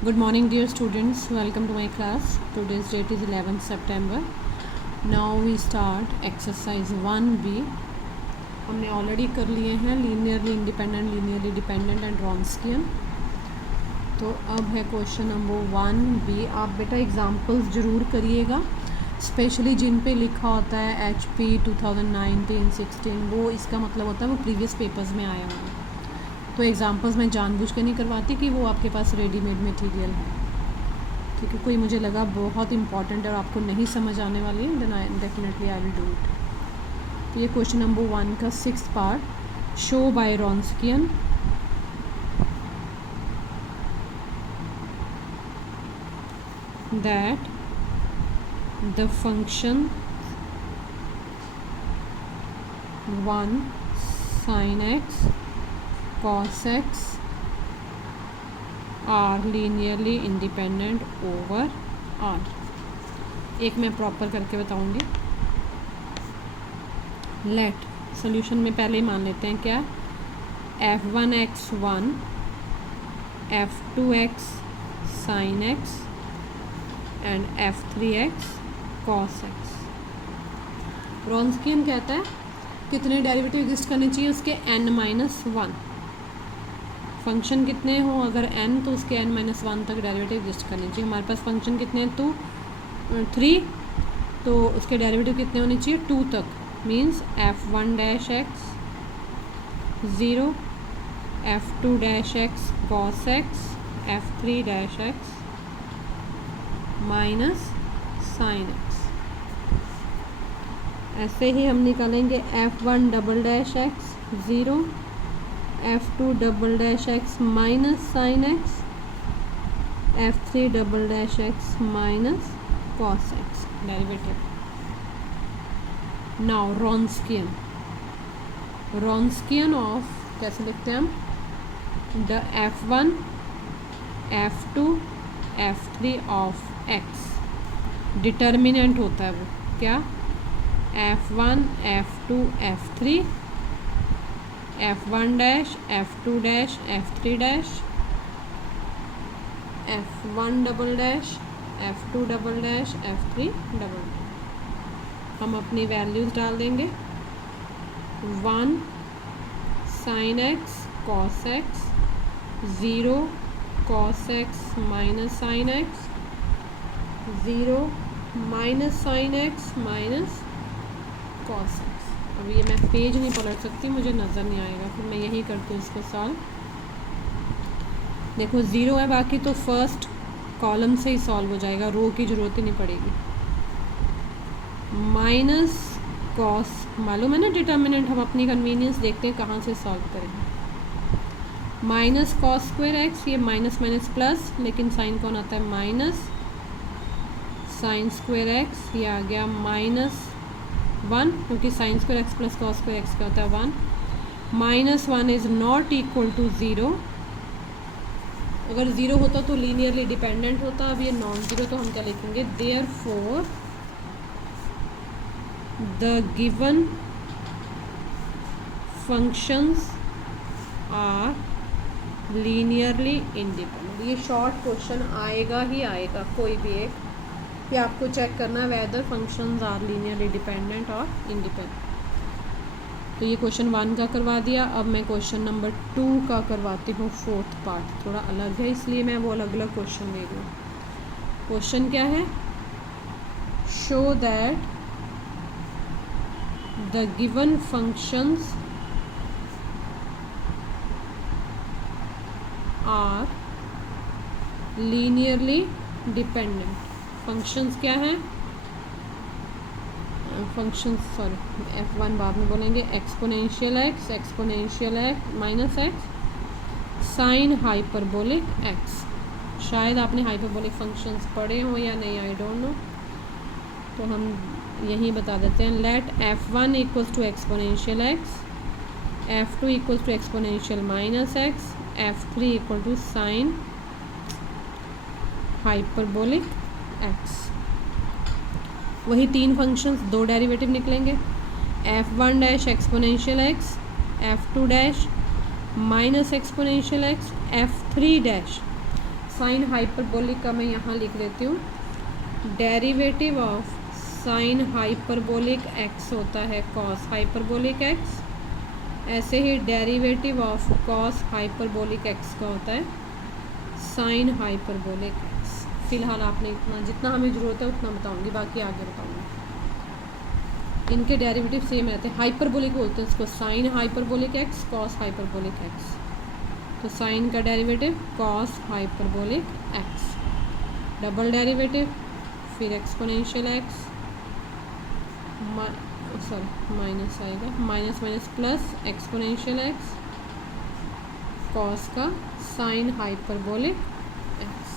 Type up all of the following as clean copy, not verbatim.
Good morning dear students, welcome to my class. Today's date is 11th September. Now we start exercise 1B. हमने already कर लिए हैं linearly independent, linearly dependent and Wronskian. तो अब है question number 1B. आप बेटा examples ज़रूर करिएगा, स्पेशली जिन पे लिखा होता है HP 2019-16, वो इसका मतलब होता है वो प्रीवियस पेपर्स में आया हुआ है. तो एग्ज़ाम्पल्स मैं जानबूझ के नहीं करवाती कि वो आपके पास रेडीमेड मटेरियल है. ठीक है, कोई मुझे लगा बहुत इंपॉर्टेंट और आपको नहीं समझ आने वाली है, then I definitely I will do it. तो ये क्वेश्चन नंबर 1 का 6th part. Show by Wronskian that the function 1 sin x cos x are linearly independent over R. एक मैं प्रॉपर करके बताऊंगी. लेट सोल्यूशन में पहले ही मान लेते हैं क्या, f1x1 f2x sin x and f3x cos x. रॉन्स्कियन कहता है कितने डेरिवेटिव एग्जिस्ट करने चाहिए, उसके n-1. फंक्शन कितने हो, अगर n तो उसके n-1 तक डेरिवेटिव एग्जिस्ट करने चाहिए. हमारे पास फंक्शन कितने हैं, 3, तो उसके डेरिवेटिव कितने होने चाहिए, 2 तक. Means f1-x 0, f2-x cos x, f3-x minus sin x. ऐसे ही हम निकालेंगे f1-x 0, f2-x minus sin x, f3-x minus cos x derivative. Now Wronskian of कैसे लिखते हैं हम, the f1 f2 f3 of x. Determinant होता है वो क्या, f1 f2 f3 f1 dash f2 dash f3 dash f1 double dash f2 double dash f3 double dash. हम अपनी वैल्यूज़ डाल देंगे. 1 sin x cos x, 0 cos x minus sin x, 0 minus sin x minus cos x. अब ये मैं page नहीं पलट सकती, मुझे नज़र नहीं आएगा, फिर मैं यही करती हूँ इसको सॉल्व. देखो 0 है, बाकी तो फर्स्ट कॉलम से ही सॉल्व हो जाएगा, रो की ज़रूरत ही नहीं पड़ेगी. माइनस कॉस, मालूम है ना डिटर्मिनेंट, हम अपनी कन्वीनियंस देखते हैं कहाँ से सॉल्व करेंगे. माइनस कॉस स्क्वायर एक्स, ये माइनस माइनस प्लस, लेकिन साइन कौन आता है, माइनस साइन स्क्वायर एक्स. ये आ गया -1, क्योंकि sine square x plus cos square x का होता है 1. -1 इज़ नॉट इक्वल टू 0. अगर 0 होता तो लीनियरली डिपेंडेंट होता, अब ये नॉन ज़ीरो, तो हम क्या लिखेंगे, therefore the given functions are linearly independent. ये शॉर्ट क्वेश्चन आएगा ही आएगा, कोई भी एक, कि आपको चेक करना है whether functions are linearly dependent और इंडिपेंडेंट. तो ये क्वेश्चन 1 का करवा दिया. अब मैं क्वेश्चन नंबर 2 का करवाती हूँ. 4th पार्ट थोड़ा अलग है, इसलिए मैं वो अलग अलग क्वेश्चन दे रही हूँ. क्वेश्चन क्या है, show that the given functions are linearly dependent. Functions क्या हैं, फंक्शंस सॉरी f1 बाद में बोलेंगे, exponential x minus x sine hyperbolic x. शायद आपने हाइपरबोलिक फंक्शंस पढ़े हो या नहीं, आई डोंट नो, तो हम यही बता देते हैं. Let f1 equals to exponential x, f2 equals to exponential minus x, f3 equal to sine hyperbolic x. वही 3 फंक्शंस, 2 डेरिवेटिव निकलेंगे. f1 dash exponential x, f2 dash minus exponential x, f3 dash sine hyperbolic का मैं यहाँ लिख देती हूँ, derivative of sine hyperbolic X होता है कॉस हाइपरबोलिक एक्स। ऐसे ही derivative of cos hyperbolic X का होता है साइन हाइपरबोलिक एक्स। फिलहाल आपने इतना, जितना हमें ज़रूरत है उतना बताऊंगी, बाकी आगे बताऊंगी। इनके डेरिवेटिव सेम रहते हैं, हाइपरबोलिक बोलते हैं इसको, sign hyperbolic x, cos hyperbolic x. तो साइन का derivative cos hyperbolic x, double derivative, फिर एक्सपोनेंशियल एक्स, सॉरी माइनस आएगा, minus minus plus exponential x, cos का साइन हाइपरबोलिक एक्स।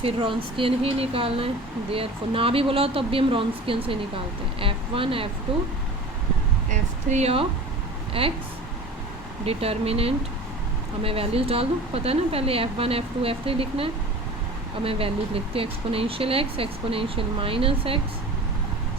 फिर रॉन्स्कियन ही निकालना है, देयरफॉर ना भी बोला तब भी हम रॉन्स्कियन से निकालते हैं। F1 F2 F3 of x, determinant हमें वैल्यूज़ डाल दो, पता है ना, पहले F1 F2 F3 लिखना है। अब मैं वैल्यूज लिखती हूँ, exponential x, exponential minus x,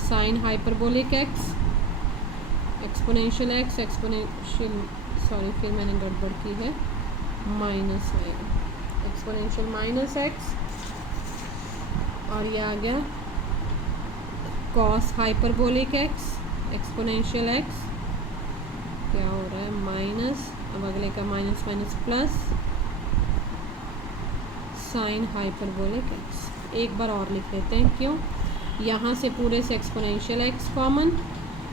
sign hyperbolic x, exponential x, exponential, sorry फिर मैंने गड़बड़ की है, माइनस आएगा, एक्सपोनेंशियल माइनस एक्स, और ये आ गया cos hyperbolic x, exponential x, क्या हो रहा है माइनस, अब अगले का minus minus plus, sign hyperbolic x. एक बार और लिख लेते हैं, क्यों, यहाँ से पूरे से एक्सपोनेंशियल एक्स कॉमन,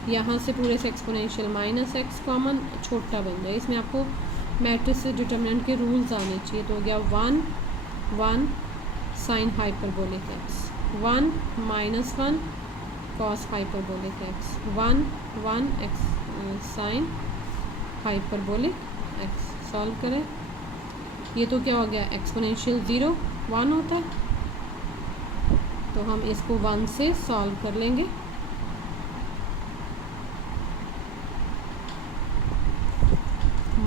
यहाँ से पूरे से एक्सपोनेंशियल माइनस एक्स कॉमन, छोटा बन जाए। इसमें आपको मैट्रिक्स से डिटर्मिनेंट के रूल्स आने चाहिए। तो हो गया 1 1 sign hyperbolic x, 1 minus 1 cos hyperbolic x, 1 1 x sign hyperbolic x. Solve करें, ये तो क्या हो गया, एक्सपोनेंशियल 0 1 होता है, तो हम इसको 1 से सॉल्व कर लेंगे।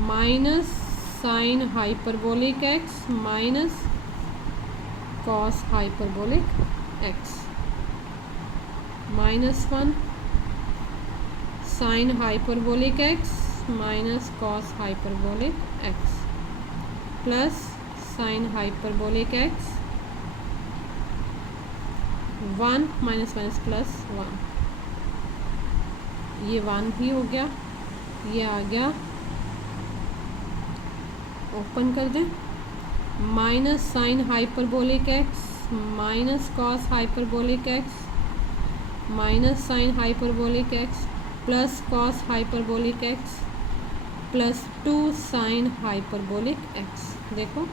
Minus sign hyperbolic x minus cos hyperbolic x, minus 1 sign hyperbolic x minus cos hyperbolic x, plus sign hyperbolic x, 1 minus minus plus 1, ये 1 ही हो गया, ये आ गया, ओपन कर दें, minus sign hyperbolic x minus cos hyperbolic x minus sign hyperbolic x plus cos hyperbolic x plus 2 sign hyperbolic x. देखो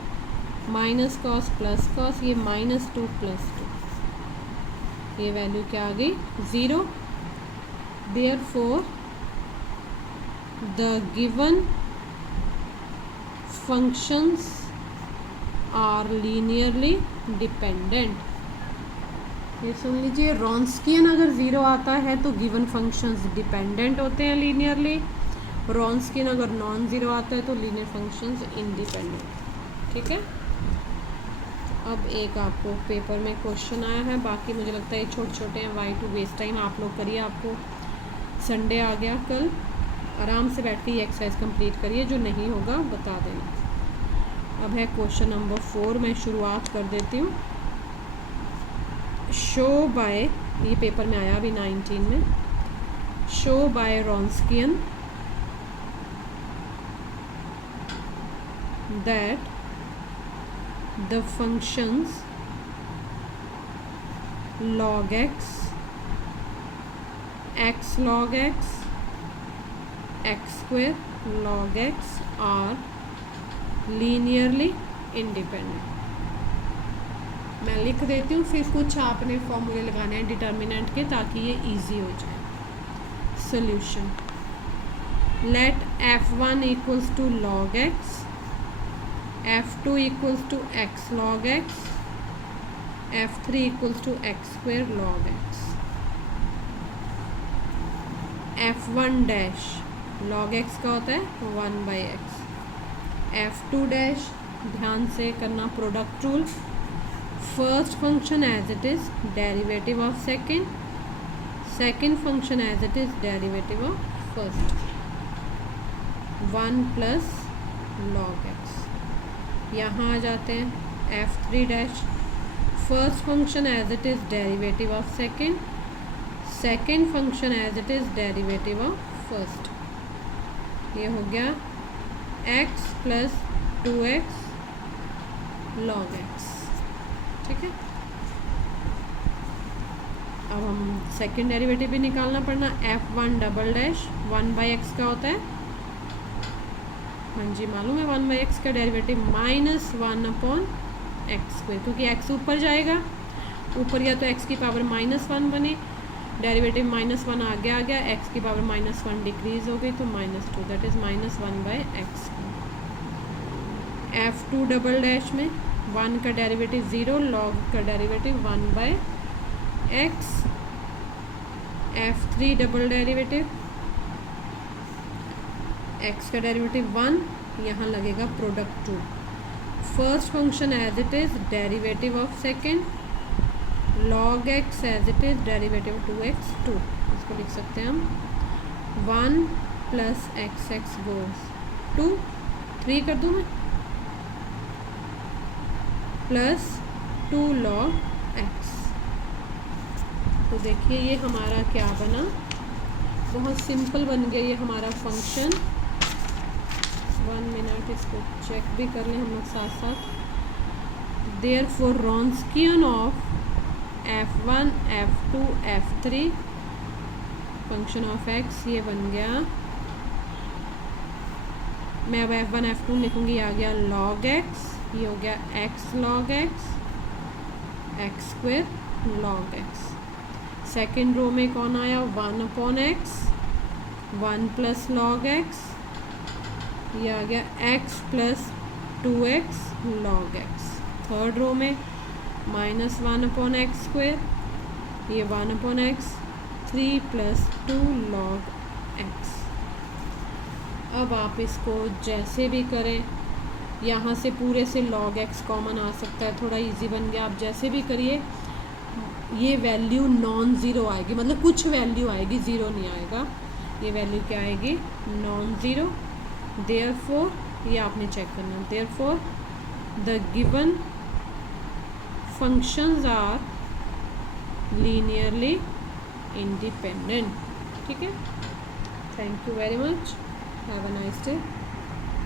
minus cos plus cos, ये माइनस 2 प्लस 2, ये वैल्यू क्या आ गई 0। Therefore the given functions are linearly dependent। ये सुन लीजिए, रॉन्स्कियन अगर 0 आता है तो गिवन फंक्शंस डिपेंडेंट होते हैं लीनियरली, रॉन्स्कियन अगर नॉन ज़ीरो आता है तो लीनियर फंक्शंस इंडिपेंडेंट। ठीक है, अब एक आपको पेपर में क्वेश्चन आया है, बाकी मुझे लगता है छोटे छोटे हैं, वाई टू वेस्ट टाइम आप लोग करिए। आपको संडे आ गया, कल आराम से बैठ के ये एक्सरसाइज कंप्लीट करिए, जो नहीं होगा बता देना। अब है क्वेश्चन नंबर 4, मैं शुरुआत कर देती हूँ। शो बाय, ये पेपर में आया अभी 19 में, show by Wronskian that the functions log x, x log x, x square log x are linearly independent। मैं लिख देती हूँ, फिर कुछ आपने फॉर्मूले लगाने हैं डिटर्मिनेंट के, ताकि ये इजी हो जाए। Solution, let f1 equals to log x, f2 equals to x log x, f3 equals to x square log x, f1 dash log x का होता है 1/x, f2 डैश, ध्यान से करना product rule, first function as it is derivative of second, second function as it is derivative of first, 1 plus log x। यहाँ आ जाते हैं f3 dash, first function as it is derivative of second, second function as it is derivative of first. ये हो गया x plus 2x log x। ठीक है, अब हम सेकेंड डेरिवेटिव भी निकालना पड़ना। f1 डबल डैश 1/x का होता है, हाँ जी मालूम है 1/x का डेरिवेटिव माइनस 1/x², क्योंकि x ऊपर जाएगा, ऊपर या तो x की पावर -1 बने, डेरिवेटिव -1 आगे आ गया, x की पावर -1 डिक्रीज हो गई तो -2, that is -1/x। f2 double dash में 1 का डेरिवेटिव 0, log का derivative 1/x। f3 double derivative, x का डेरिवेटिव 1, यहाँ लगेगा product 2, first function as it is derivative of second, log x as it is derivative 2x 2, इसको लिख सकते हैं हम 1 प्लस x गोज 2, 3 कर दूँ मैं, प्लस 2 log x। तो देखिए ये हमारा क्या बना, बहुत सिंपल बन गया ये हमारा फंक्शन। 1 मिनट, इसको चेक भी कर लें हम लोग साथ साथ। Therefore Wronskian of f1 f2 f3 function of x ये बन गया, मैं अब f1 f2 लिखूँगी, आ गया log x, ये हो गया x log x, x² log x। Second row में कौन आया 1/x, 1 प्लस log x, ये आ गया x plus 2x log x। Third row में -1/x², ये 1/x, 3 प्लस 2 log x। अब आप इसको जैसे भी करें, यहाँ से पूरे से log x कॉमन आ सकता है, थोड़ा इजी बन गया। आप जैसे भी करिए ये वैल्यू नॉन ज़ीरो आएगी, मतलब कुछ वैल्यू आएगी, ज़ीरो नहीं आएगा। ये वैल्यू क्या आएगी, नॉन ज़ीरो। देयरफॉर ये आपने चेक करना, therefore the given functions are linearly independent. ठीक है, thank you very much, have a nice day.